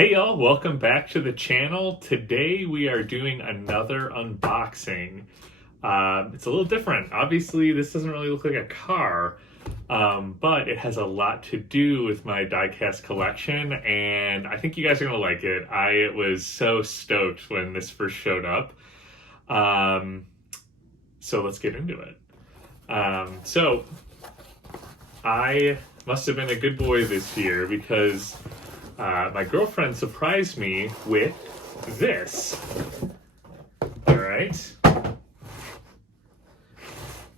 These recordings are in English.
Hey y'all, welcome back to the channel. Today we are doing another unboxing. It's a little different. Obviously this doesn't really look like a car, but it has a lot to do with my die-cast collection and I think you guys are gonna like it. I was so stoked when this first showed up. So let's get into it. So I must have been a good boy this year because my girlfriend surprised me with this. All right.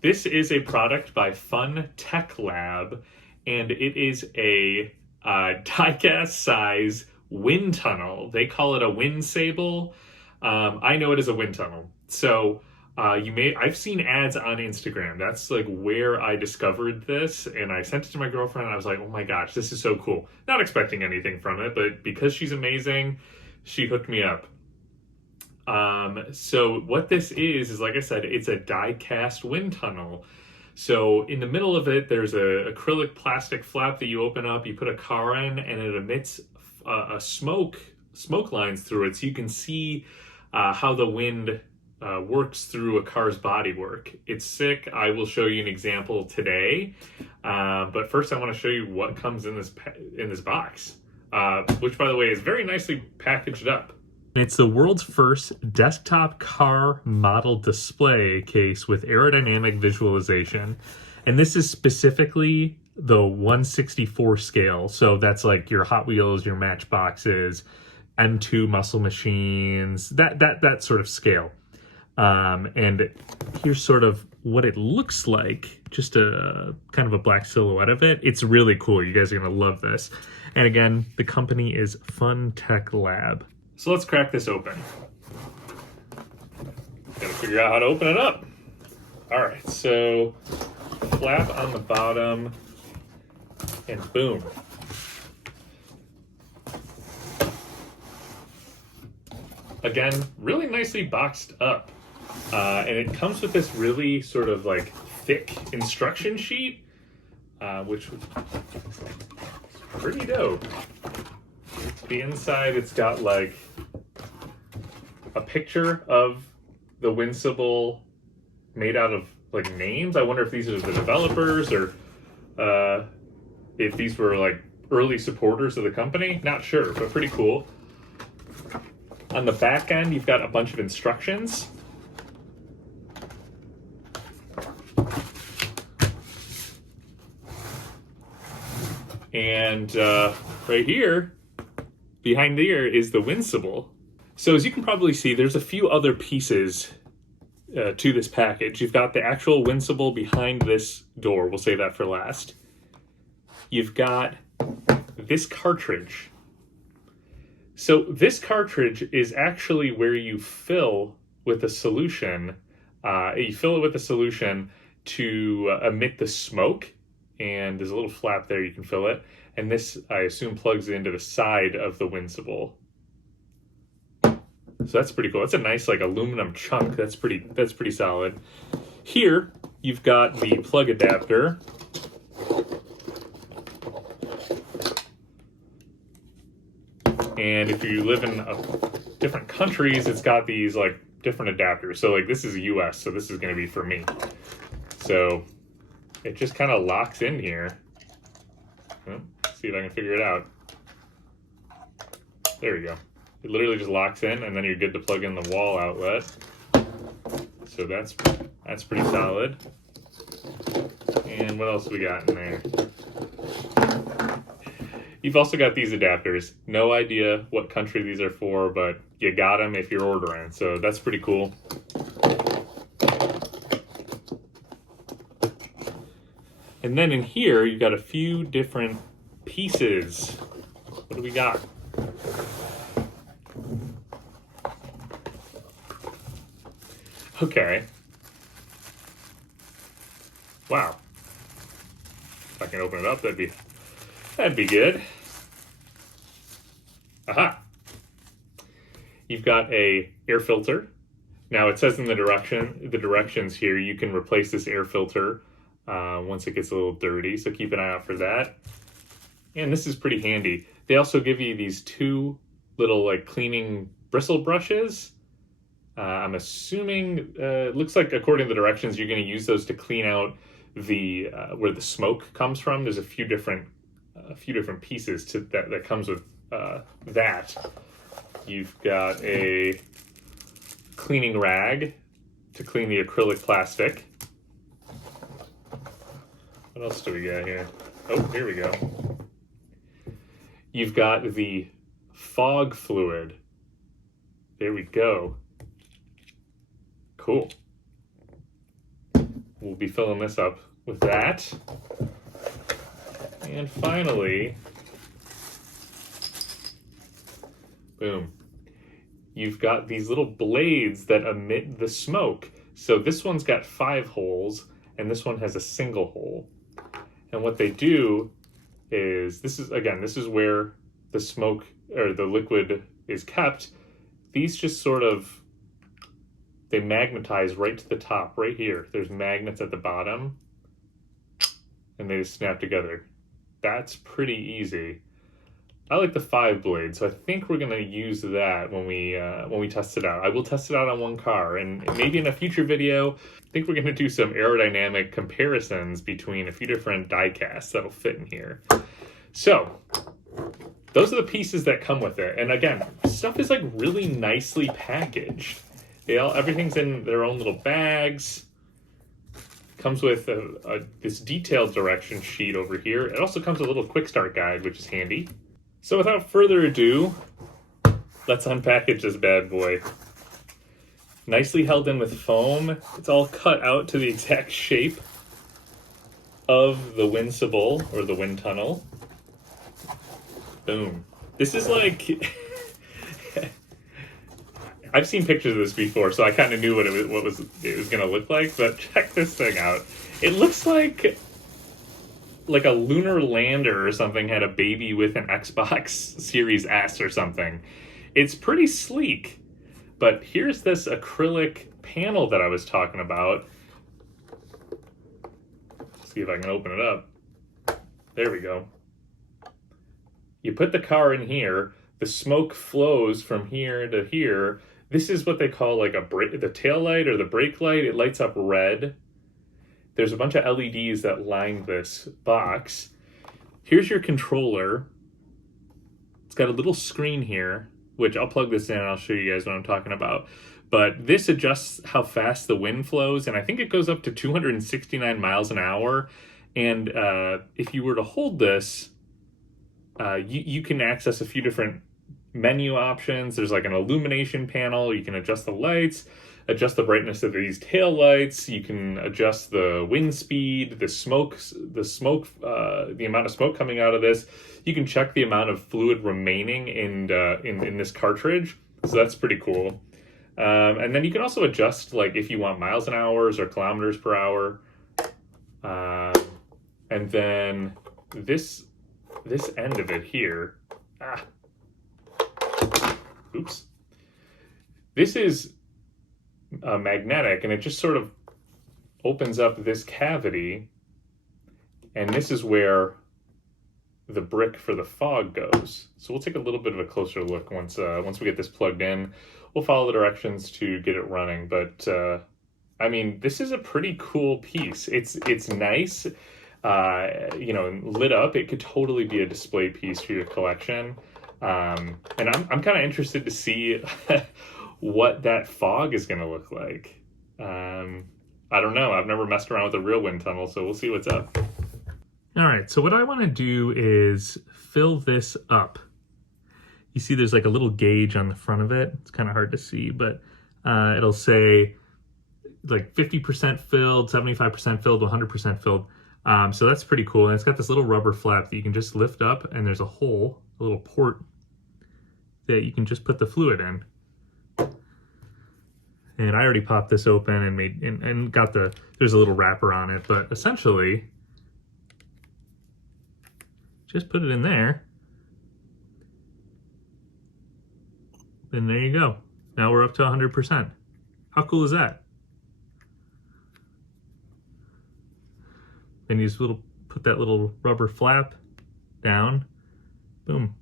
This is a product by Fun Tech Lab, and it is a die-cast size wind tunnel. They call it a Windsible. I know it as a wind tunnel. So I've seen ads on Instagram. That's like where I discovered this, and I sent it to my girlfriend and I was like, oh my gosh, this is so cool. Not expecting anything from it, but because she's amazing, she hooked me up. So what this is like I said, it's a die-cast wind tunnel. So in the middle of it, there's a acrylic plastic flap that you open up, you put a car in, and it emits a smoke lines through it, so you can see how the wind works through a car's bodywork. It's sick. I will show you an example today, but first I want to show you what comes in this box, which by the way is very nicely packaged up. It's the world's first desktop car model display case with aerodynamic visualization, and this is specifically the 1/64 scale. So that's like your Hot Wheels, your Matchboxes, M2 muscle machines, that sort of scale. And here's sort of what it looks like, just a kind of a black silhouette of it. It's really cool. You guys are gonna love this. And again, the company is Fun Tech Lab. So let's crack this open. Gotta figure out how to open it up. All right, so flap on the bottom and boom. Again, really nicely boxed up. And it comes with this really sort of like thick instruction sheet, which was pretty dope. The inside, it's got like a picture of the Windsible made out of like names. I wonder if these are the developers or if these were like early supporters of the company. Not sure, but pretty cool. On the back end, you've got a bunch of instructions. And right here, behind there, is the Windsible. So as you can probably see, there's a few other pieces to this package. You've got the actual Windsible behind this door. We'll save that for last. You've got this cartridge. So this cartridge is actually where you fill with a solution. You fill it with a solution to emit the smoke, and there's a little flap there you can fill it. And this, I assume, plugs into the side of the Windsible. So that's pretty cool. That's a nice like aluminum chunk. That's pretty solid. Here you've got the plug adapter. And if you live in different countries, it's got these like different adapters. So like this is US, so this is going to be for me. So it just kind of locks in here. See if I can figure it out. There we go. It literally just locks in, and then you're good to plug in the wall outlet. So that's pretty solid. And what else we got in there? You've also got these adapters. No idea what country these are for, but you got them if you're ordering. So that's pretty cool. And then in here, you've got a few different pieces. What do we got? Okay. Wow. If I can open it up, that'd be good. Aha. You've got a air filter. Now it says in the directions here, you can replace this air filter once it gets a little dirty, so keep an eye out for that. And this is pretty handy. They also give you these two little like cleaning bristle brushes. I'm assuming, it looks like according to the directions, you're going to use those to clean out the where the smoke comes from. There's a few different pieces to that comes with that. You've got a cleaning rag to clean the acrylic plastic. What else do we got here? Oh, here we go. You've got the fog fluid. There we go. Cool. We'll be filling this up with that. And finally, boom. You've got these little blades that emit the smoke. So this one's got 5 holes, and this one has a single hole. And what they do is, this is where the smoke or the liquid is kept. These just sort of, they magnetize right to the top, right here. There's magnets at the bottom, and they just snap together. That's pretty easy. I like the 5 blade, so I think we're gonna use that when we test it out. I will test it out on one car, and maybe in a future video, I think we're gonna do some aerodynamic comparisons between a few different die casts that'll fit in here. So, those are the pieces that come with it. And again, stuff is like really nicely packaged. Everything's in their own little bags. Comes with this detailed direction sheet over here. It also comes with a little quick start guide, which is handy. So without further ado, let's unpackage this bad boy. Nicely held in with foam. It's all cut out to the exact shape of the Windsible or the wind tunnel. Boom. This is like I've seen pictures of this before, so I kind of knew what it was going to look like. But check this thing out. It looks like a lunar lander or something had a baby with an Xbox Series S or something. It's pretty sleek. But here's this acrylic panel that I was talking about. Let's see if I can open it up. There we go. You put the car in here. The smoke flows from here to here. This is what they call like the tail light or the brake light. It lights up red. There's a bunch of LEDs that line this box. Here's your controller. It's got a little screen here, which I'll plug this in and I'll show you guys what I'm talking about. But this adjusts how fast the wind flows, and I think it goes up to 269 miles an hour. And if you were to hold this, you can access a few different menu options. There's like an illumination panel. You can adjust the lights, adjust the brightness of these tail lights. You can adjust the wind speed, the amount of smoke coming out of this. You can check the amount of fluid remaining in this cartridge. So that's pretty cool. And then you can also adjust like if you want miles an hour or kilometers per hour. And then this end of it here. Oops. This is magnetic, and it just sort of opens up this cavity, and this is where the brick for the fog goes. So we'll take a little bit of a closer look once we get this plugged in. We'll follow the directions to get it running, but I mean, this is a pretty cool piece. It's nice, lit up. It could totally be a display piece for your collection. And I'm kind of interested to see what that fog is going to look like. I don't know. I've never messed around with a real wind tunnel, so we'll see what's up. All right, so what I want to do is fill this up. You see there's like a little gauge on the front of it. It's kind of hard to see, but it'll say like 50% filled, 75% filled, 100% filled. So that's pretty cool. And it's got this little rubber flap that you can just lift up, and there's a hole, a little port that you can just put the fluid in. And I already popped this open and got there's a little wrapper on it, but essentially just put it in there. And there you go. Now we're up to 100%. How cool is that? Then you just put that little rubber flap down. Boom.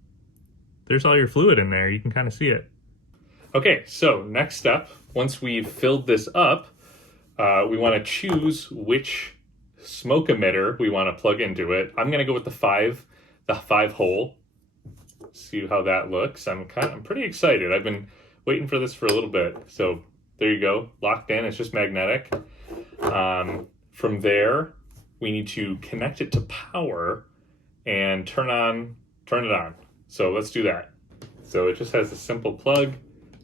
there's all your fluid in there. You can kind of see it. Okay, so next step, once we've filled this up, we want to choose which smoke emitter we want to plug into it. I'm going to go with the five hole. See how that looks. I'm pretty excited. I've been waiting for this for a little bit. So there you go, locked in. It's just magnetic. From there, we need to connect it to power and turn it on. So let's do that. So it just has a simple plug,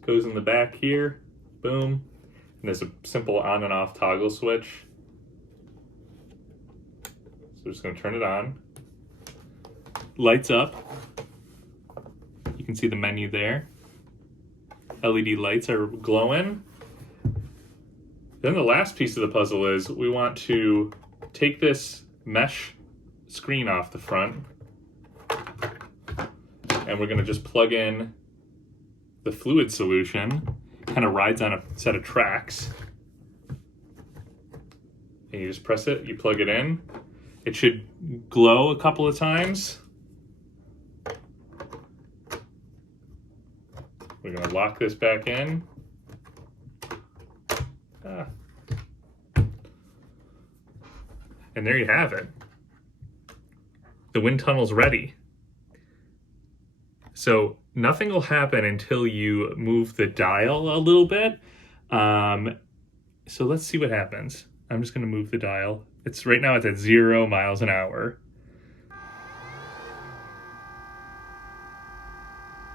goes in the back here, boom. And there's a simple on and off toggle switch. So we're just gonna turn it on. Lights up. You can see the menu there. LED lights are glowing. Then the last piece of the puzzle is we want to take this mesh screen off the front, and we're going to just plug in the fluid solution. Kind of rides on a set of tracks. And you just press it, you plug it in. It should glow a couple of times. We're going to lock this back in. And there you have it. The wind tunnel's ready. So nothing will happen until you move the dial a little bit. So let's see what happens. I'm just gonna move the dial. Right now it's at 0 miles an hour.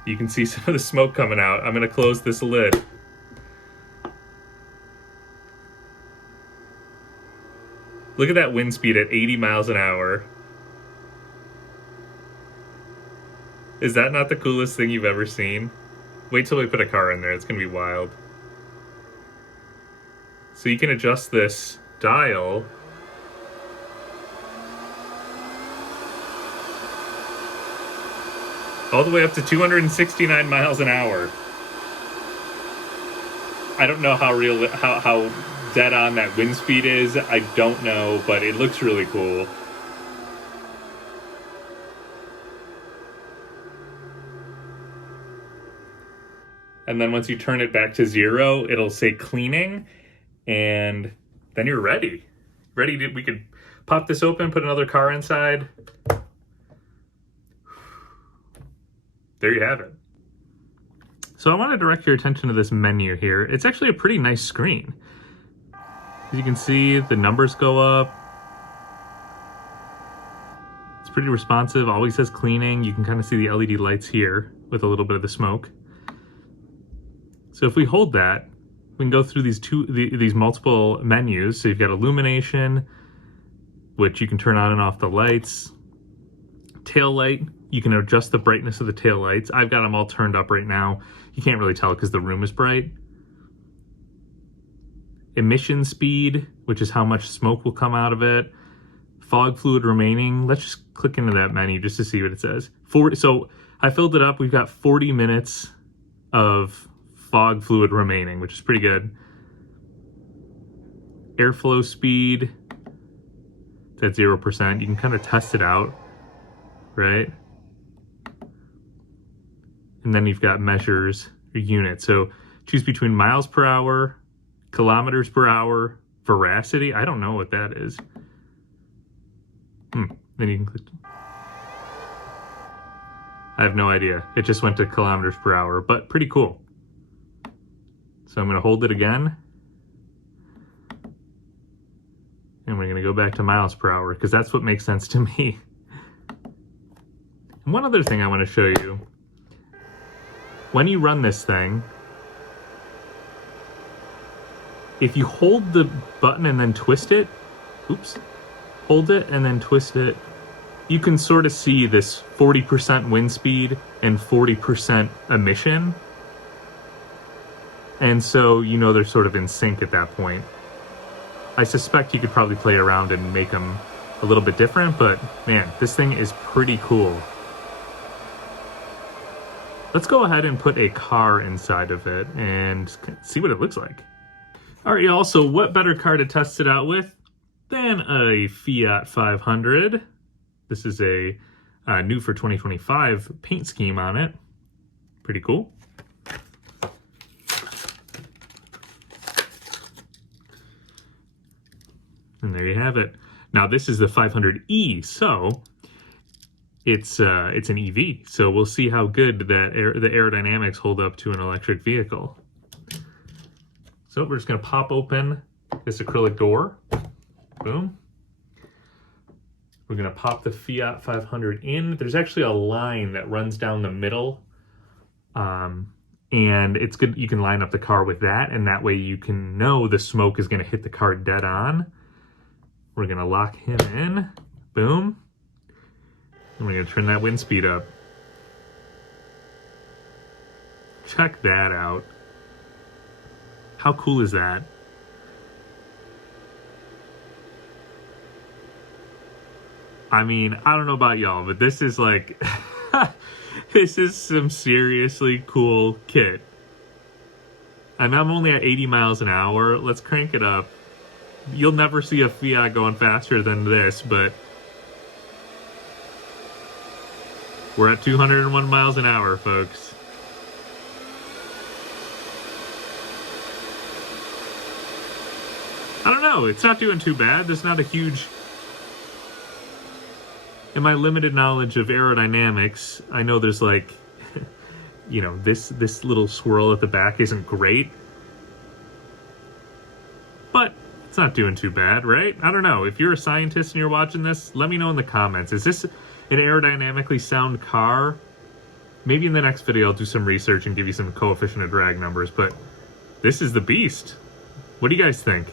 You can see some of the smoke coming out. I'm gonna close this lid. Look at that wind speed at 80 miles an hour. Is that not the coolest thing you've ever seen? Wait till we put a car in there, it's gonna be wild. So you can adjust this dial. All the way up to 269 miles an hour. I don't know how dead on that wind speed is. I don't know, but it looks really cool. And then once you turn it back to 0, it'll say cleaning, and then you're ready. We could pop this open, put another car inside. There you have it. So I want to direct your attention to this menu here. It's actually a pretty nice screen. As you can see, the numbers go up. It's pretty responsive, always says cleaning. You can kind of see the LED lights here with a little bit of the smoke. So if we hold that, we can go through these multiple menus. So you've got illumination, which you can turn on and off the lights. Tail light, you can adjust the brightness of the tail lights. I've got them all turned up right now. You can't really tell because the room is bright. Emission speed, which is how much smoke will come out of it. Fog fluid remaining. Let's just click into that menu just to see what it says. So I filled it up. We've got 40 minutes of fog fluid remaining, which is pretty good. Airflow speed, it's at 0%. You can kind of test it out, right? And then you've got measures or units. So choose between miles per hour, kilometers per hour, veracity. I don't know what that is. Then you can click. I have no idea. It just went to kilometers per hour, but pretty cool. So I'm going to hold it again. And we're going to go back to miles per hour because that's what makes sense to me. And one other thing I want to show you. When you run this thing, if you hold the button and then twist it, hold it and then twist it, you can sort of see this 40% wind speed and 40% emission. And so, you know, they're sort of in sync at that point. I suspect you could probably play around and make them a little bit different, but man, this thing is pretty cool. Let's go ahead and put a car inside of it and see what it looks like. All right, y'all, so what better car to test it out with than a Fiat 500? This is a new for 2025 paint scheme on it. Pretty cool. And there you have it. Now this is the 500E, so it's an EV. So we'll see how good that the aerodynamics hold up to an electric vehicle. So we're just gonna pop open this acrylic door. Boom. We're gonna pop the Fiat 500 in. There's actually a line that runs down the middle. And it's good, you can line up the car with that, and that way you can know the smoke is gonna hit the car dead on. We're gonna lock him in, boom. And we're gonna turn that wind speed up. Check that out. How cool is that? I mean, I don't know about y'all, but this is like, this is some seriously cool kit. I'm only at 80 miles an hour. Let's crank it up. You'll never see a Fiat going faster than this, but we're at 201 miles an hour, folks. I don't know, it's not doing too bad. There's not a huge... In my limited knowledge of aerodynamics, I know there's like, you know, this little swirl at the back isn't great. But it's not doing too bad, right? I don't know. If you're a scientist and you're watching this, let me know in the comments. Is this an aerodynamically sound car? Maybe in the next video I'll do some research and give you some coefficient of drag numbers, but this is the beast. What do you guys think?